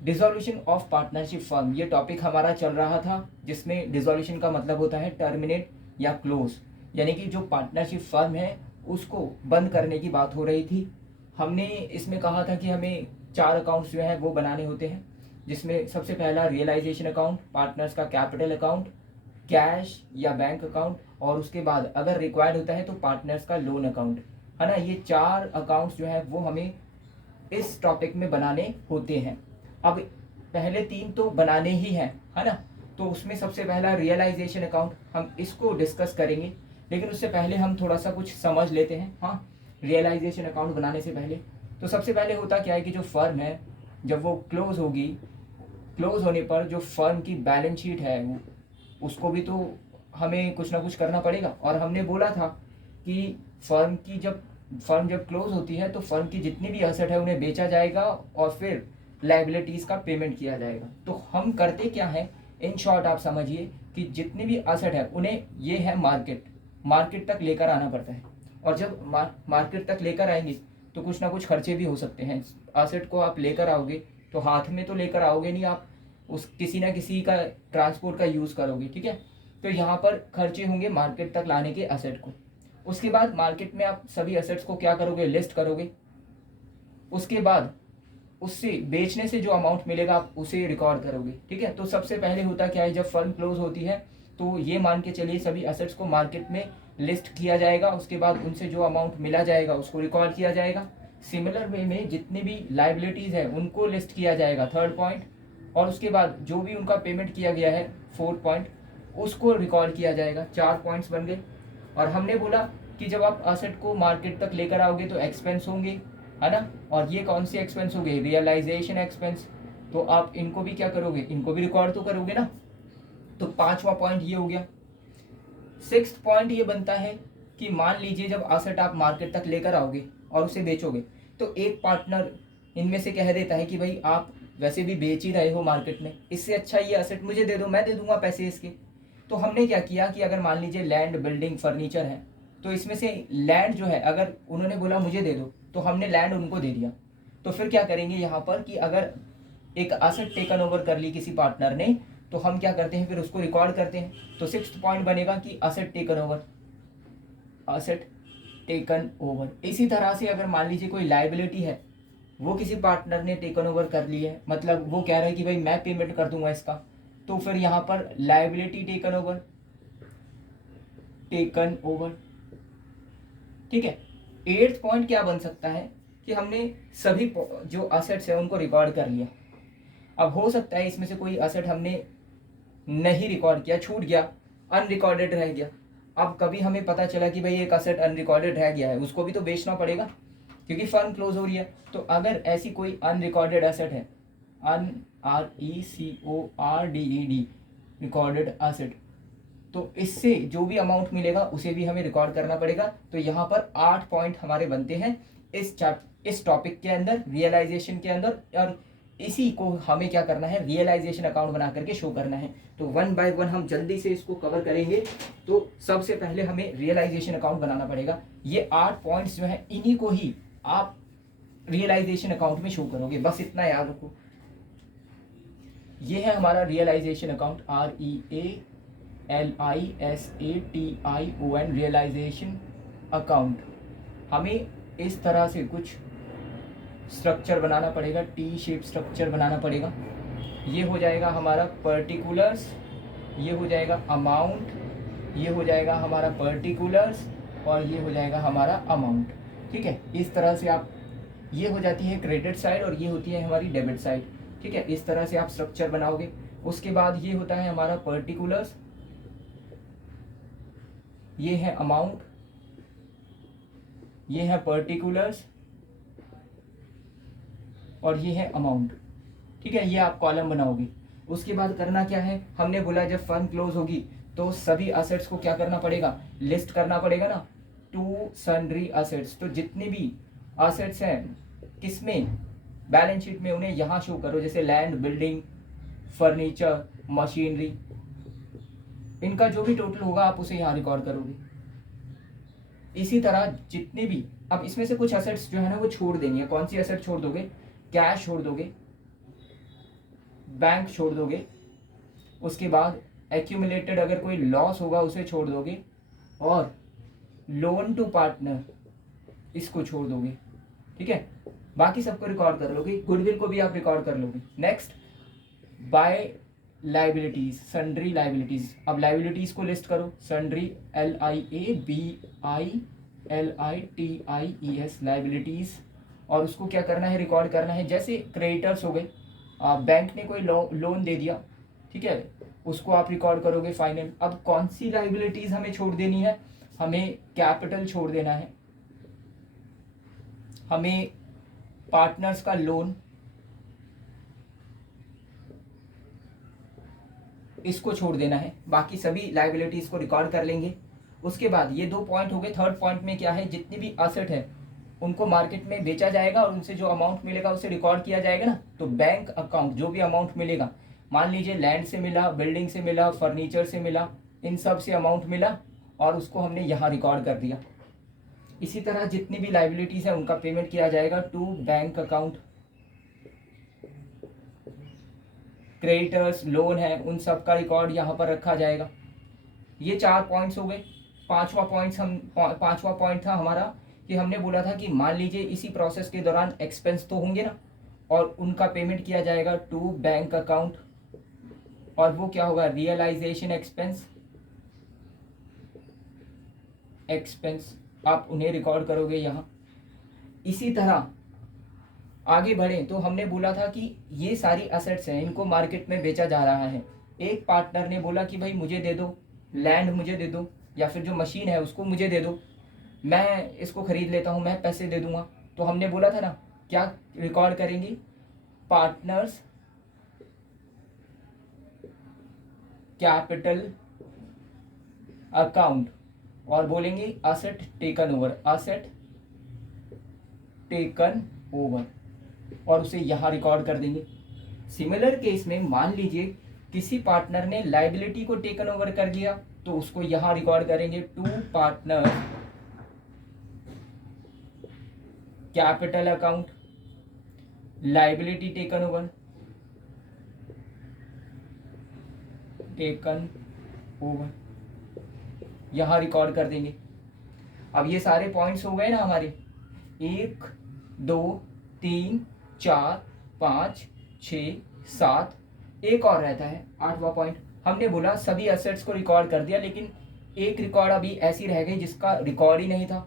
Dissolution of partnership firm, ये topic हमारा चल रहा था, जिसमें डिसोल्यूशन का मतलब होता है टर्मिनेट या क्लोज, यानी कि जो पार्टनरशिप फर्म है उसको बंद करने की बात हो रही थी। हमने इसमें कहा था कि हमें 4 अकाउंट्स जो हैं वो बनाने होते हैं, जिसमें सबसे पहला रियलाइजेशन अकाउंट, पार्टनर्स का कैपिटल अकाउंट, कैश या बैंक अकाउंट, और उसके बाद अगर रिक्वायर्ड होता है तो पार्टनर्स का लोन अकाउंट, है ना। ये 4 अकाउंट्स जो है वो हमें इस टॉपिक में बनाने होते हैं। अब पहले 3 तो बनाने ही हैं, है ना। तो उसमें सबसे पहला रियलाइजेशन अकाउंट, हम इसको डिस्कस करेंगे, लेकिन उससे पहले हम थोड़ा सा कुछ समझ लेते हैं। हाँ, रियलाइजेशन अकाउंट बनाने से पहले तो सबसे पहले होता क्या है कि जो फर्म है जब वो क्लोज होगी, क्लोज होने पर जो फर्म की बैलेंस शीट है उसको भी तो हमें कुछ ना कुछ करना पड़ेगा। और हमने बोला था कि फर्म जब क्लोज होती है तो फर्म की जितनी भी एसेट है उन्हें बेचा जाएगा और फिर लाइबिलिटीज़ का पेमेंट किया जाएगा। तो हम करते क्या है, इन शॉर्ट आप समझिए कि जितनी भी एसेट है उन्हें, ये है मार्केट तक लेकर आना पड़ता है। और जब मार्केट तक लेकर आएंगे तो कुछ ना कुछ खर्चे भी हो सकते हैं। एसेट को आप लेकर आओगे तो हाथ में तो लेकर आओगे नहीं, आप उस किसी ना किसी का ट्रांसपोर्ट का यूज़ करोगे, ठीक है। तो यहाँ पर खर्चे होंगे मार्केट तक लाने के एसेट को। उसके बाद मार्केट में आप सभी एसेट्स को क्या करोगे, लिस्ट करोगे। उसके बाद उससे बेचने से जो अमाउंट मिलेगा आप उसे रिकॉर्ड करोगे, ठीक है। तो सबसे पहले होता क्या है, जब फर्म क्लोज होती है तो ये मान के चलिए सभी एसेट्स को मार्केट में लिस्ट किया जाएगा। उसके बाद उनसे जो अमाउंट मिला जाएगा उसको रिकॉर्ड किया जाएगा। सिमिलर वे में जितनी भी लाइबिलिटीज़ है उनको लिस्ट किया जाएगा, 3rd पॉइंट। और उसके बाद जो भी उनका पेमेंट किया गया है, 4th पॉइंट, उसको रिकॉर्ड किया जाएगा। 4 पॉइंट्स बन गए। और हमने बोला कि जब आप एसेट को मार्केट तक लेकर आओगे तो एक्सपेंस होंगे, है ना। और ये कौन से एक्सपेंस हो गए, रियलाइजेशन एक्सपेंस। तो आप इनको भी क्या करोगे, इनको भी रिकॉर्ड तो करोगे ना। तो 5वां पॉइंट ये हो गया। 6th पॉइंट ये बनता है कि मान लीजिए जब एसेट आप मार्केट तक लेकर आओगे और उसे बेचोगे तो एक पार्टनर इनमें से कह देता है कि भाई आप वैसे भी बेच ही रहे हो मार्केट में, इससे अच्छा ये एसेट मुझे दे दो, मैं दे दूंगा पैसे इसके। तो हमने क्या किया कि अगर मान लीजिए लैंड, बिल्डिंग, फर्नीचर है तो इसमें से लैंड जो है अगर उन्होंने बोला मुझे दे दो तो हमने लैंड उनको दे दिया। तो फिर क्या करेंगे यहाँ पर कि अगर एक एसेट टेकन ओवर कर ली किसी पार्टनर ने तो हम क्या करते हैं, फिर उसको रिकॉर्ड करते हैं। तो 6th पॉइंट बनेगा कि asset taken over, asset taken over. इसी तरह से अगर मान लीजिए कोई लाइबिलिटी है वो किसी पार्टनर ने टेकन ओवर कर ली है, मतलब वो कह रहा है कि भाई मैं पेमेंट कर दूंगा इसका, तो फिर यहाँ पर liability taken over, taken over, ठीक है। 8th पॉइंट क्या बन सकता है कि हमने सभी जो असेट्स है उनको रिकॉर्ड कर लिया। अब हो सकता है इसमें से कोई असेट हमने नहीं रिकॉर्ड किया, छूट गया, अनरिकॉर्डेड रह गया। अब कभी हमें पता चला कि भाई एक असेट अनरिकॉर्डेड रह गया है, उसको भी तो बेचना पड़ेगा क्योंकि फर्म क्लोज हो रही है। तो अगर ऐसी कोई अनरिकॉर्डेड एसेट है, RECORDED, रिकॉर्डेड एसेट, तो इससे जो भी अमाउंट मिलेगा उसे भी हमें रिकॉर्ड करना पड़ेगा। तो यहाँ पर 8 पॉइंट हमारे बनते हैं इस टॉपिक के अंदर, रियलाइजेशन के अंदर। और इसी को हमें क्या करना है, रियलाइजेशन अकाउंट बना करके शो करना है। तो 1 बाय 1 हम जल्दी से इसको कवर करेंगे। तो सबसे पहले हमें रियलाइजेशन अकाउंट बनाना पड़ेगा। ये 8 पॉइंट्स जो है इन्हीं को ही आप रियलाइजेशन अकाउंट में शो करोगे, बस इतना याद रखो। ये है हमारा realisation account, REALISATION, realisation account. हमें इस तरह से कुछ स्ट्रक्चर बनाना पड़ेगा, टी शेप स्ट्रक्चर बनाना पड़ेगा। ये हो जाएगा हमारा पर्टिकुलर्स, ये हो जाएगा अमाउंट, ये हो जाएगा हमारा पर्टिकुलर्स, और ये हो जाएगा हमारा अमाउंट, ठीक है। इस तरह से आप, ये हो जाती है क्रेडिट साइड और ये होती है हमारी डेबिट साइड, ठीक है। इस तरह से आप स्ट्रक्चर बनाओगे। उसके बाद ये होता है हमारा पर्टिकुलर्स, ये है अमाउंट, ये है पर्टिकुलर्स, और ये है अमाउंट, ठीक है। ये आप कॉलम बनाओगे। उसके बाद करना क्या है, हमने बोला जब फर्म क्लोज होगी तो सभी असेट्स को क्या करना पड़ेगा, लिस्ट करना पड़ेगा ना। टू सन्ड्री असेट्स, तो जितने भी असेट्स हैं किसमें, बैलेंस शीट में, उन्हें यहाँ शो करो। जैसे लैंड, बिल्डिंग, फर्नीचर, मशीनरी, इनका जो भी टोटल होगा आप उसे यहाँ रिकॉर्ड करोगे। इसी तरह जितने भी, अब इसमें से कुछ असेट्स जो है ना वो छोड़ देनी है। कौन सी असेट छोड़ दोगे, कैश छोड़ दोगे, बैंक छोड़ दोगे, उसके बाद एक्यूमुलेटेड अगर कोई लॉस होगा उसे छोड़ दोगे, और लोन टू पार्टनर इसको छोड़ दोगे, ठीक है। बाकी सबको रिकॉर्ड कर लोगे, गुडविल को भी आप रिकॉर्ड कर लोगे। Next, by liabilities, sundry liabilities. अब लाइबिलिटीज को लिस्ट करो, सन्ड्री LIABILITIES लाइबिलिटीज, और उसको क्या करना है, रिकॉर्ड करना है। जैसे क्रेडिटर्स हो गए, बैंक ने कोई लोन दे दिया, ठीक है, उसको आप रिकॉर्ड करोगे फाइनल। अब कौन सी लाइबिलिटीज हमें छोड़ देनी है, हमें कैपिटल छोड़ देना है, हमें पार्टनर्स का लोन इसको छोड़ देना है, बाकी सभी लाइबिलिटीज को रिकॉर्ड कर लेंगे। उसके बाद ये 2 पॉइंट हो गए। थर्ड पॉइंट में क्या है, जितनी भी असेट है उनको मार्केट में बेचा जाएगा और उनसे जो अमाउंट मिलेगा उसे रिकॉर्ड किया जाएगा ना। तो बैंक अकाउंट जो भी अमाउंट मिलेगा, मान लीजिए लैंड से मिला, बिल्डिंग से मिला, फर्नीचर से मिला, इन सब से अमाउंट मिला और उसको हमने यहाँ रिकॉर्ड कर दिया। इसी तरह जितनी भी लाइबिलिटीज है उनका पेमेंट किया जाएगा to bank account. Creditors, loan है, उन सब का रिकॉर्ड यहाँ पर रखा जाएगा। ये 4 पॉइंट्स हो गए। पांचवा पॉइंट था हमारा कि हमने बोला था कि मान लीजिए इसी प्रोसेस के दौरान एक्सपेंस तो होंगे ना, और उनका पेमेंट किया जाएगा टू बैंक अकाउंट, और वो क्या होगा, रियलाइजेशन एक्सपेंस आप उन्हें रिकॉर्ड करोगे यहाँ। इसी तरह आगे बढ़ें तो हमने बोला था कि ये सारी असेट्स हैं, इनको मार्केट में बेचा जा रहा है। एक पार्टनर ने बोला कि भाई मुझे दे दो, लैंड मुझे दे दो, या फिर जो मशीन है उसको मुझे दे दो, मैं इसको खरीद लेता हूँ, मैं पैसे दे दूंगा। तो हमने बोला था ना, क्या रिकॉर्ड करेंगे, पार्टनर्स कैपिटल अकाउंट, और बोलेंगे असेट टेकन ओवर, और उसे यहाँ रिकॉर्ड कर देंगे। सिमिलर केस में मान लीजिए किसी पार्टनर ने लाइबिलिटी को टेकन ओवर कर लिया, तो उसको यहाँ रिकॉर्ड करेंगे to partner capital account, liability taken over, यहाँ रिकॉर्ड कर देंगे। अब ये सारे पॉइंट्स हो गए ना हमारे, 1 2 3 4 5 6 7, एक और रहता है 8वां पॉइंट। हमने बोला सभी एसेट्स को रिकॉर्ड कर दिया, लेकिन एक रिकॉर्ड अभी ऐसी रह गई जिसका रिकॉर्ड ही नहीं था,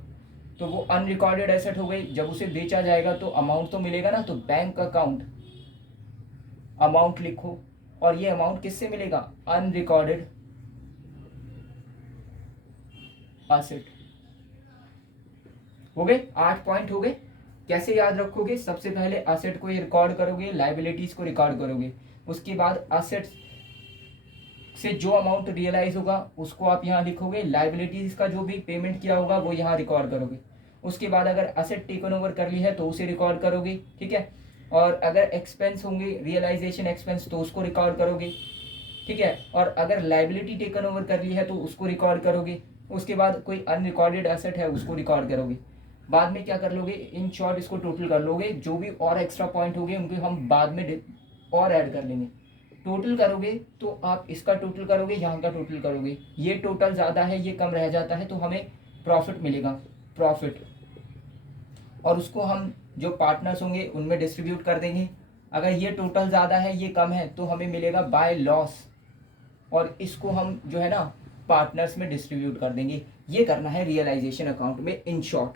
तो वो अनरिकॉर्डेड एसेट हो गई। जब उसे बेचा जाएगा तो अमाउंट तो मिलेगा ना, तो बैंक अकाउंट अमाउंट लिखो, और ये अमाउंट किससे मिलेगा, अनरिकॉर्डेड एसेट। हो गए 8 पॉइंट हो गए। कैसे याद रखोगे, सबसे पहले एसेट को रिकॉर्ड करोगे, लाइबिलिटीज को रिकॉर्ड करोगे, उसके बाद एसेट से जो अमाउंट रियलाइज होगा उसको आप यहाँ लिखोगे, लाइबिलिटीज का जो भी पेमेंट किया होगा वो यहाँ रिकॉर्ड करोगे। उसके बाद अगर एसेट टेकन ओवर कर ली है तो उसे रिकॉर्ड करोगे, ठीक है। और अगर एक्सपेंस होंगे, रियलाइजेशन एक्सपेंस, तो उसको रिकॉर्ड करोगे, ठीक है। और अगर लाइबिलिटी टेकन ओवर कर ली है तो उसको रिकॉर्ड करोगे। उसके बाद कोई अनरिकॉर्डेड एसेट है उसको रिकॉर्ड करोगे। बाद में क्या कर लोगे, इन शॉर्ट इसको टोटल कर लोगे, जो भी और एक्स्ट्रा पॉइंट होंगे उनको हम बाद में और ऐड कर लेंगे। टोटल करोगे तो आप इसका टोटल करोगे, यहाँ का टोटल करोगे, ये टोटल ज़्यादा है, ये कम रह जाता है, तो हमें प्रॉफिट मिलेगा, प्रॉफिट, और उसको हम जो पार्टनर्स होंगे उनमें डिस्ट्रीब्यूट कर देंगे। अगर ये टोटल ज़्यादा है, ये कम है, तो हमें मिलेगा बाय लॉस, और इसको हम जो है ना पार्टनर्स में डिस्ट्रीब्यूट कर देंगे। ये करना है रियलाइजेशन अकाउंट में इन शॉर्ट।